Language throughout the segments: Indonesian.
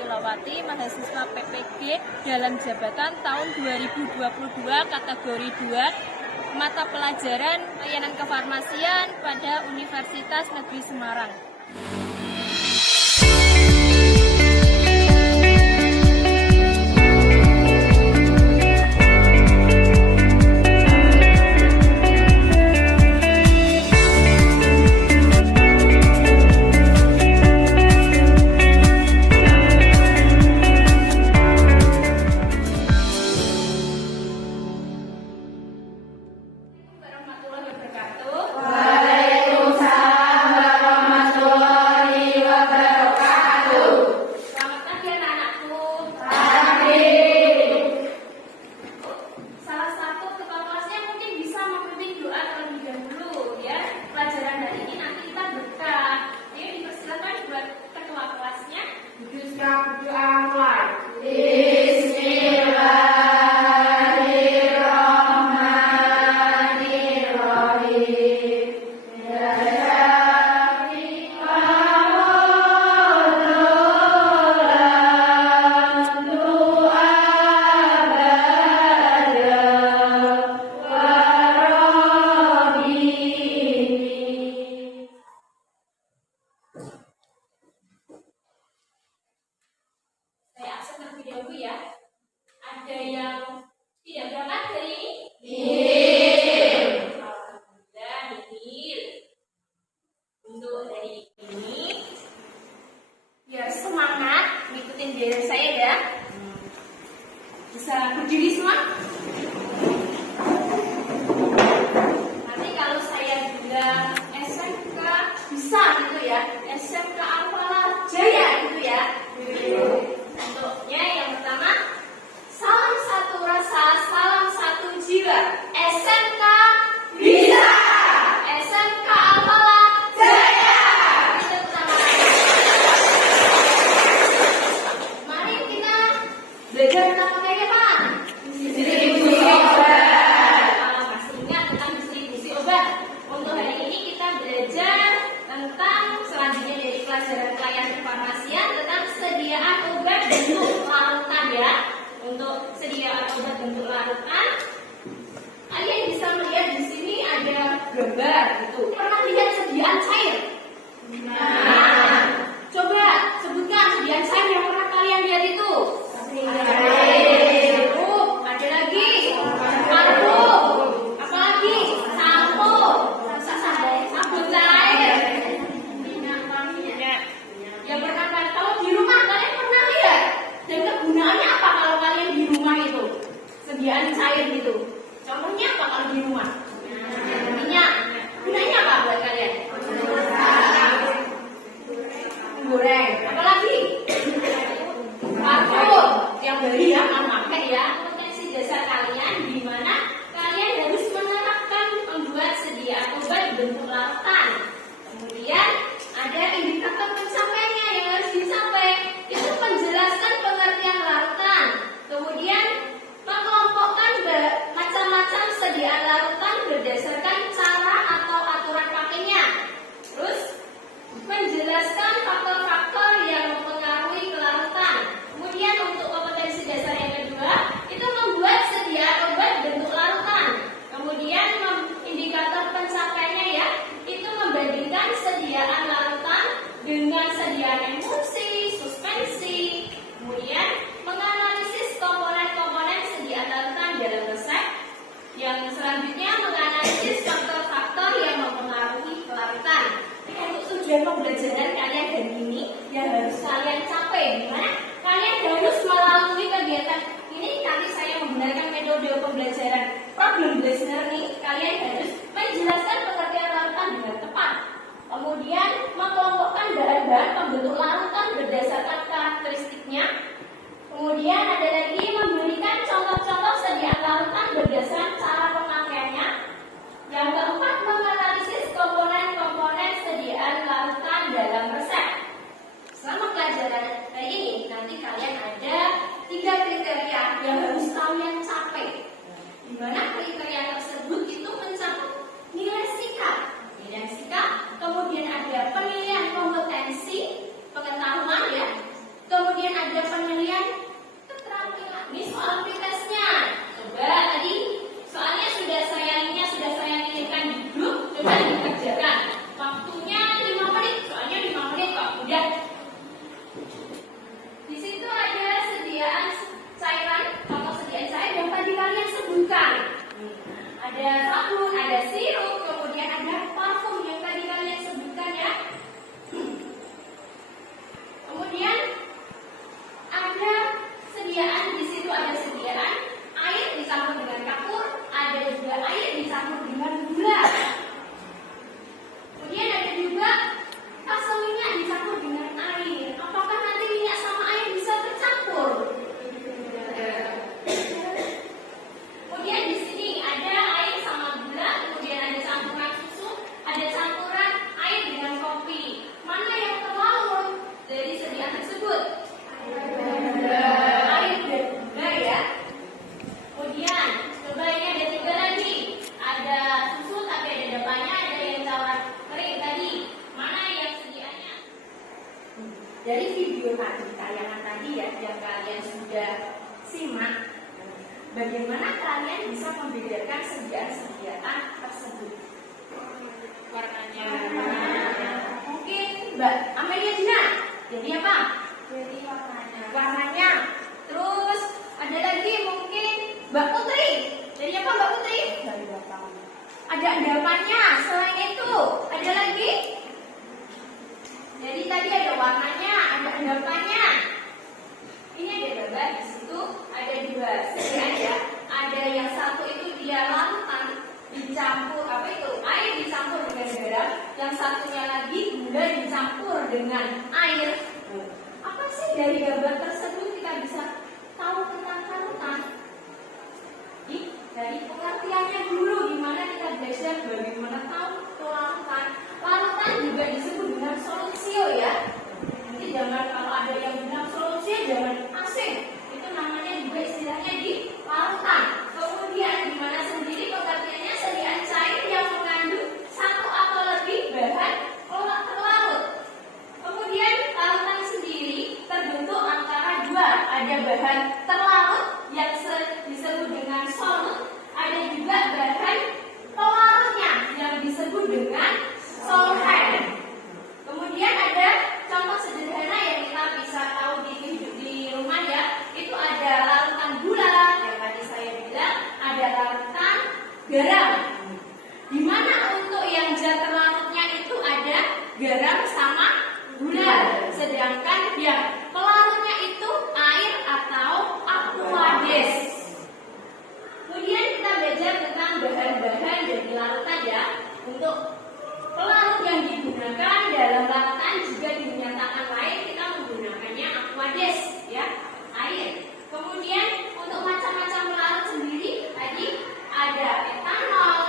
Silawati, mahasiswa PPG dalam jabatan tahun 2022 kategori 2 mata pelajaran layanan kefarmasian pada Universitas Negeri Semarang. Saya absen terlebih dahulu ya. Ada yang tidak berangkat hari ini? Alhamdulillah, nihil. Untuk hari ini, biar semangat ngikutin biaya saya ya. Bisa berdiri semua? Nanti kalau saya bilang SMK bisa gitu ya. SMK Alfala Jaya gitu ya. Untuknya yang pertama, salam satu rasa, salam satu jiwa. SMK bisa. SMK Alfala Jaya. Itu pertama. Mari kita belajar tentang pakainya Pak. Distribusi obat. Masih ingat tentang distribusi obat? Untuk hari ini kita belajar tentang selanjutnya dari pelajaran pelayanan kefarmasian tentang sediaan obat bentuk larutan ya. Untuk sediaan obat bentuk larutan, kalian bisa melihat di sini ada gambar gitu. Pernah lihat sediaan cair? Nah, coba sebutkan sediaan cair yang pernah kalian lihat itu. Sirup, ada lagi parfum, apa lagi? Sampo, sabun cair, minyak wanginya. Yang pernah kalian tahu di rumah kalian pernah lihat? Dan kegunaannya apa kalau kalian di rumah itu? Sediaan cair gitu. Contohnya apa kalau di rumah? Minyak. Gunanya apa buat kalian? Goreng. Apa lagi? Parfum. Yang beli ya, kan pakai ya. Potensi dasar kalian di mana kalian harus menerapkan membuat sediaan obat bentuk larutan. Kemudian ada indikator pencapaiannya yang harus dicapai. Itu menjelaskan pengertian larutan. Kemudian mengelompokkan macam-macam sediaan larutan berdasarkan cara atau aturan pakainya. Terus menjelaskan faktor-faktor yang mempengaruhi kelarutan. Kemudian untuk kompetensi dasar yang kedua itu membuat sediaan obat bentuk larutan. Kemudian indikator pencapaiannya ya, itu membandingkan sediaan larutan dengan sediaan emulsi, suspensi. Kemudian menganalisis komponen-komponen sediaan larutan dalam resep. Yang selanjutnya menganalisis faktor-faktor yang mempengaruhi kelarutan. Untuk tujuan pembelajaran kalian hari ini yang harus kalian capai, dimana kalian harus melalui kegiatan ini. Nanti saya menggunakan metode pembelajaran problem based learning. Kalian harus menjelaskan pengertian larutan dengan tepat. Kemudian mengelompokkan bahan-bahan pembentuk larutan berdasarkan karakteristiknya. Kemudian ada lagi memberikan contoh-contoh sediaan larutan berdasarkan cara pemakaiannya. Yang keempat, menganalisis komponen-komponen sediaan larutan dalam resep. Selama pelajaran hari ini, nanti kalian ada 3 kriteria yang harus kalian capai. Di mana kriteria tersebut itu mencakup nilai sikap. Nilai sikap, kemudian ada penilaian kompetensi, pengetahuan ya. Kemudian ada ada sabun, ada sirup, kemudian ada parfum yang tadi kalian sebutkan ya. Kemudian ada sediaan, di situ ada sediaan air dicampur dengan kapur, ada juga air dicampur dengan gula. Kemudian ada juga fase minyak dicampur dengan air. Apakah nanti minyak sama air bisa bercampur? Kemudian di sini ada air sama gula, kemudian ada campuran susu, ada campuran air dengan kopi. Mana yang terlarut dari sediaan tersebut? Air dan gula ya. Kemudian coba ini ada 3 lagi. Ada susu tapi ada depannya, ada yang tawar kering tadi. Mana yang sediaannya? Dari video tadi, tayangan tadi ya, yang kalian sudah simak, bagaimana kalian bisa membedakan sediaan-sediaan tersebut? Warnanya. Mungkin Mbak Amelia Dina, jadi apa? Jadi warnanya. Terus ada lagi mungkin Mbak Putri. Jadi apa Mbak Putri? Ada endapannya. Selain itu, ada lagi? Jadi tadi ada warnanya, ada endapannya. Ini ada gambar di situ, ada 2 sediaan ya. Ada yang satu itu dia larutan dicampur air dicampur dengan garam, yang satunya lagi gula dicampur dengan air. Apa sih dari gambar tersebut kita bisa tahu tentang larutan? Dari pengertiannya dulu, gimana kita belajar bagaimana tahu larutan. Larutan juga disebut dengan solusio ya. Nanti jangan kalau ada yang bilang solusio jangan asing. Itu namanya juga istilahnya di larutan. Kemudian gimana sendiri pengertiannya sediaan cair yang mengandung 1 atau lebih bahan terlarut. Kemudian larutan sendiri terbentuk antara 2. Ada bahan terlarut yang disebut dengan solut, ada juga bahan pelarutnya yang disebut dengan solvent. Kemudian ada contoh sederhana yang kita bisa tahu di rumah ya, itu ada larutan gula yang tadi saya bilang, ada larutan garam. Dimana untuk yang zat terlarutnya itu ada garam sama gula, sedangkan yang pelarutnya itu air atau aquades. Kemudian kita belajar tentang bahan-bahan dari larutan ya. Untuk pelarut yang digunakan dalam larutan juga dinyatakan lain, kita menggunakannya aquades ya, air. Kemudian untuk macam-macam pelarut sendiri tadi ada etanol,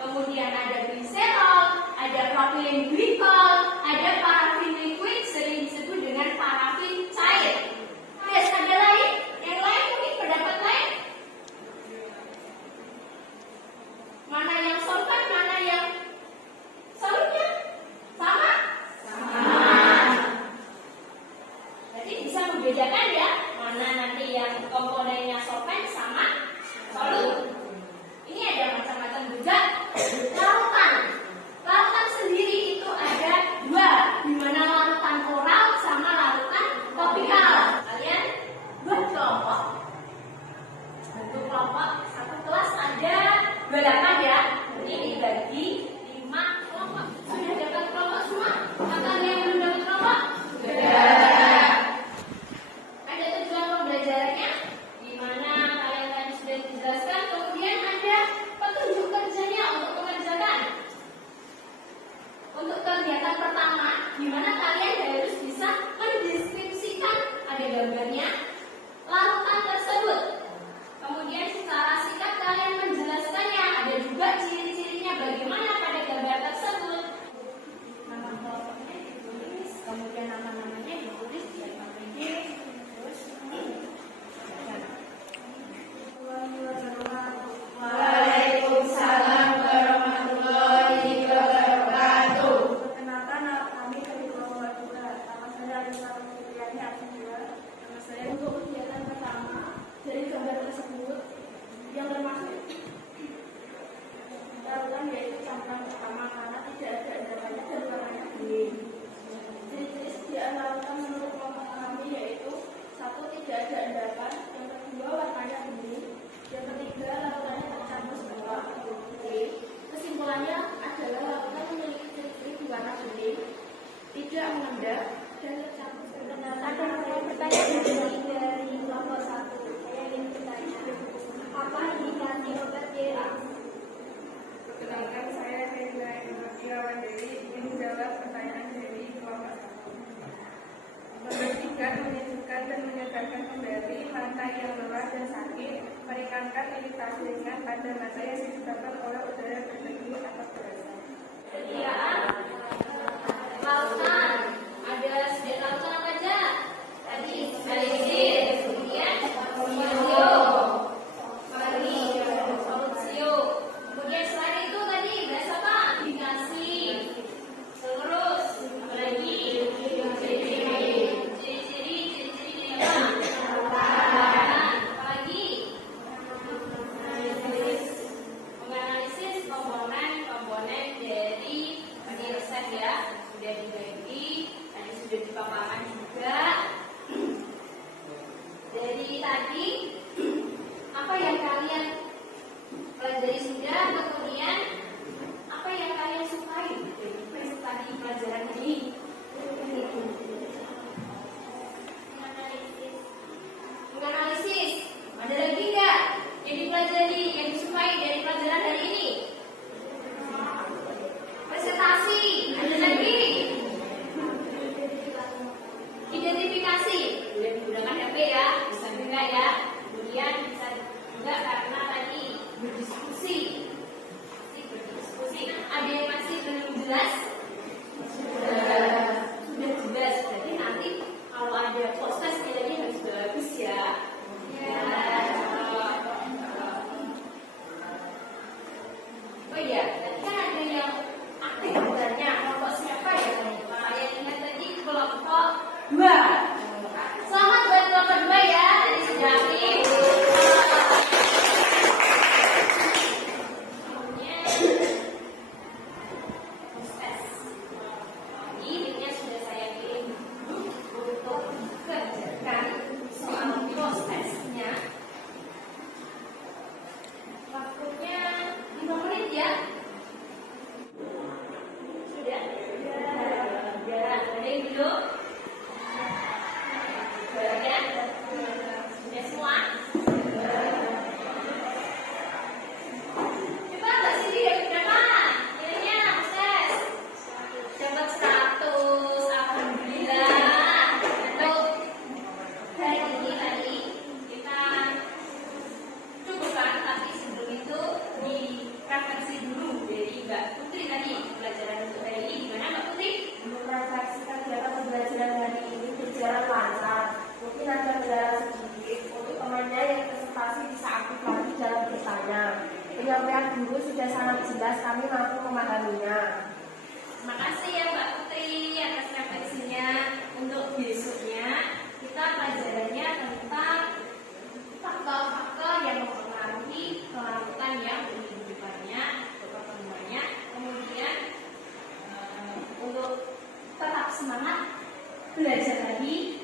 kemudian ada gliserol, ada propylene glycol, ada parafin liquid, sering disebut dengan parafin cair. Yes, ada lain? Yang lain mungkin pendapat lain? Mana yang solvent, mana yang solidnya? Sama? Sama. Jadi bisa membedakan ya, mana nanti yang komponennya solvent sama solut. Ini ada macam-macam juga larutan. Larutan sendiri itu ada 2, di mana larutan oral sama larutan topikal. Kalian buat kelompok. Bentuk kelompok satu kelas ada 8 ya. Ini dibagi 5 kelompok. Sudah dapat kelompok semua? Atau ada yang belum dapat kelompok? Sudah. Ada tujuan pembelajarannya, di mana kalian tadi sudah dijelaskan. Kemudian ada petunjuk kerjanya untuk mengerjakan. Untuk kegiatan pertama, di mana kalian harus bisa mendeskripsikan, ada gambarnya, larutan tersebut. Kemudian secara singkat kalian menjelaskannya, ada juga ciri-cirinya bagaimana dan menyegarkan kembali mata yang lelah dan sakit, meringankan iritasi ringan pada mata yang disebabkan oleh udara berdebu atau berasap. Sediaan lautan, ada sedia lautan apa aja? Tadi analisis, kemudian sio, pagi, solusi, kemudian selain itu tadi bahasa apa? Indikasi, terus apa lagi? Ciri-ciri apa? Apalagi? Menganalisis komponen dari tadi resep ya, sudah dibagi, tadi sudah dipaparkan juga. Dari tadi apa yang kalian pelajari sudah, kemudian apa yang kalian sukai dari tadi pelajaran ini? Menganalisis. Ada lagi nggak yang dipelajari, yang disukai dari pelajaran hari ini? Presentasi. Ada lagi? Identifikasi. Boleh menggunakan HP ya, bisa juga ya. Kemudian bisa juga karena tadi berdiskusi. Ada yang masih belum jelas? Sudah jelas. Berarti nanti kalau ada proses nilainya harus bagus ya. Oh iya, tadi kan ada yang aktif bertanya kelompok siapa ya? Saya ingat tadi kelompok 2. Selamat buat kelompok 2 ya, tadi sudah aktif. Proses. Ini sudah saya kirim untuk kerjakan soal prosesnya. Waktunya 5 menit ya. Sudah? Ada yang belum? Ya? Sudah semua? Coba Mbak Siti dapat berapa? Nilainya proses. Dapat 100. Alhamdulillah. Untuk hari ini tadi kita cukupkan, tapi sebelum itu direfleksi dulu dari Mbak Putri tadi pelajaran untuk hari ini. Gimana Mbak Putri? Untuk refleksi kegiatan pembelajaran hari ini berjalan lancar. Mungkin ada kendala sedikit untuk temannya yang presentasi bisa aktif lagi dalam bertanya. Penyampaian guru sudah sangat jelas, kami mampu memahaminya. Terima kasih ya Mbak Putri atas refleksinya. Untuk besoknya kita pelajarannya tentang faktor-faktor yang mempengaruhi kelanjutan yang kehidupannya atau pertemuannya. Kemudian untuk tetap semangat belajar lagi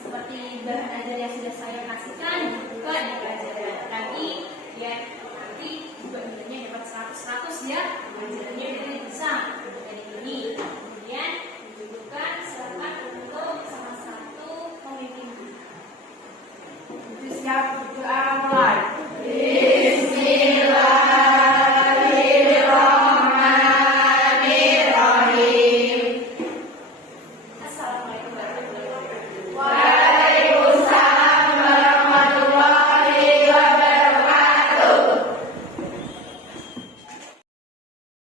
seperti bahan ajar yang sudah saya